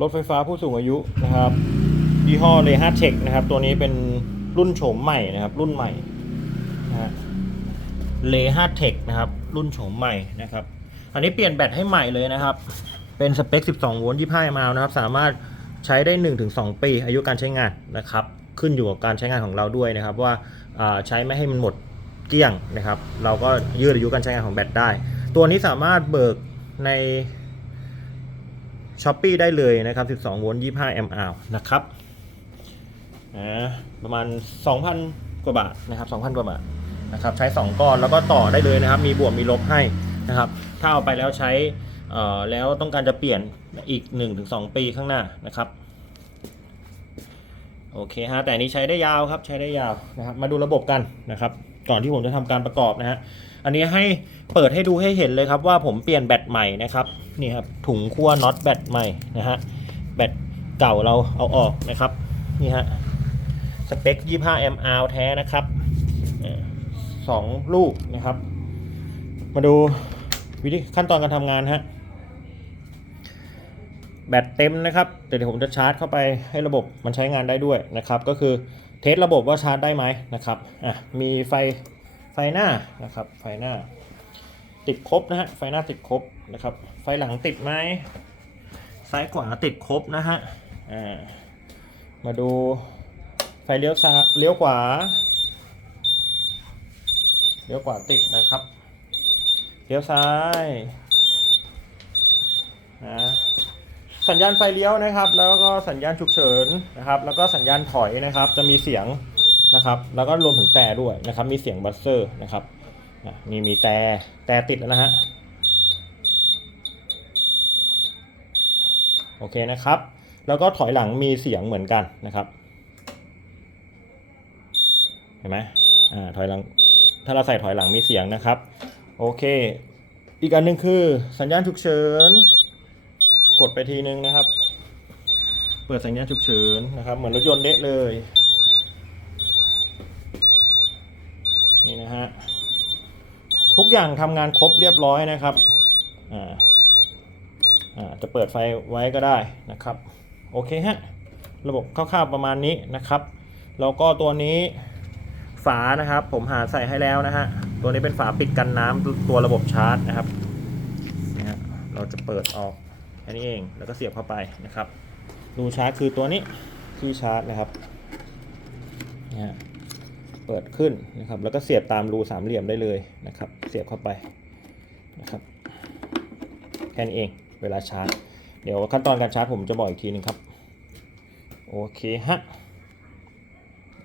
รถไฟฟ้าผู้สูงอายุนะครับยี่ห้อเลฮาเทคนะครับ ตัวนี้เป็นรุ่นโฉมใหม่นะครับ รุ่นใหม่นะฮะเลฮาเทคนะครับ รุ่นโฉมใหม่นะครับ อันนี้เปลี่ยนแบตให้ใหม่เลยนะครับ เป็นสเปค 12 โวลต์ 25มลนะครับ สามารถใช้ได้ 1-2 ปี อายุการใช้งานนะครับ ขึ้นอยู่กับการใช้งานของเราด้วยนะครับ ว่าอ่าใช้ไม่ให้มันหมดเกลี้ยงนะครับ เราก็ยืดอายุการใช้งานของแบตได้ ตัวนี้สามารถเบิกใน ช้อปปีได้เลยนะครับ 12 โวลต์ 25 แอมป์อนะครับอ่าประมาณ 2,000 กว่าบาทนะครับ 2,000 กว่าบาทนะครับ ใช้ 2 ก้อนแล้วก็ต่อได้เลยนะครับ มีบวกมีลบให้นะครับ ถ้าเอาไปแล้วใช้เอ่อแล้วต้องการจะเปลี่ยนอีก 1-2 ปีข้างหน้านะครับโอเคฮะแต่นี้ใช้ได้ยาวครับใช้ได้ยาวนะครับ มาดูระบบกันนะครับ ก่อนที่ผมจะทำการประกอบนะฮะอันนี้ให้เปิดให้ดูให้เห็นเลยครับว่าผมเปลี่ยนแบตใหม่นะครับนี่ครับถุงขั้วน็อตแบตใหม่นะฮะแบตเก่าเราเอาออกนะครับนี่ฮะสเปค 25 mAh แท้นะครับเอ่อสองลูกนะครับ มาดูวิธีขั้นตอนการทำงานฮะแบตเต็มนะครับเดี๋ยวผมจะชาร์จเข้าไปให้ระบบมันใช้งานได้ด้วยนะครับ ก็คือ เทสระบบว่าชาร์จได้ไหมนะครับอะมีไฟไฟหน้านะครับไฟหน้า ติดครบนะฮะไฟหน้าติดครบนะครับไฟหลังติดไหมซ้ายขวาติดครบนะฮะอ่ามาดูไฟเลี้ยวซ้ายเลี้ยวขวาเลี้ยวขวาติดนะครับเลี้ยวซ้ายนะ สัญญาณไฟเลี้ยวนะครับ แล้วก็สัญญาณฉุกเฉินนะครับ แล้วก็สัญญาณถอยนะครับ จะมีเสียงนะครับ แล้วก็รวมถึงแต่ด้วยนะครับ มีเสียงบัสเซอร์นะครับอะนี่มีแต่แต่ติดแล้วนะฮะโอเคนะครับ แล้วก็ถอยหลังมีเสียงเหมือนกันนะครับ เห็นไหมอ่าถอยหลัง ถ้าเราใส่ถอยหลังมีเสียงนะครับ โอเค อีกอันหนึ่งคือสัญญาณฉุกเฉิน กดไปทีนึงนะครับ เปิดสัญญาณฉุกเฉินนะครับ เหมือนรถยนต์เดะเลย นี่นะฮะ ทุกอย่างทำงานครบเรียบร้อยนะครับ อ่า อ่า จะเปิดไฟไว้ก็ได้นะครับ โอเคฮะ ระบบคร่าวๆประมาณนี้นะครับ แล้วก็ตัวนี้ฝานะครับ ผมหาใส่ให้แล้วนะฮะ ตัวนี้เป็นฝาปิดกันน้ำตัวระบบชาร์จนะครับ เราจะเปิดออก ค่นี้เองแล้วก็เสียบเข้าไปนะครับ รูชาร์จคือตัวนี้ที่ชาร์จนะครับนะฮะเปิดขึ้นนะครับ แล้วก็เสียบตามรูสามเหลี่ยมได้เลยนะครับ เสียบเข้าไปนะครับแค่นี้เองเวลาชาร์จ เดี๋ยวขั้นตอนการชาร์จผมจะบอกอีกทีหนึงครับ โอเคฮะ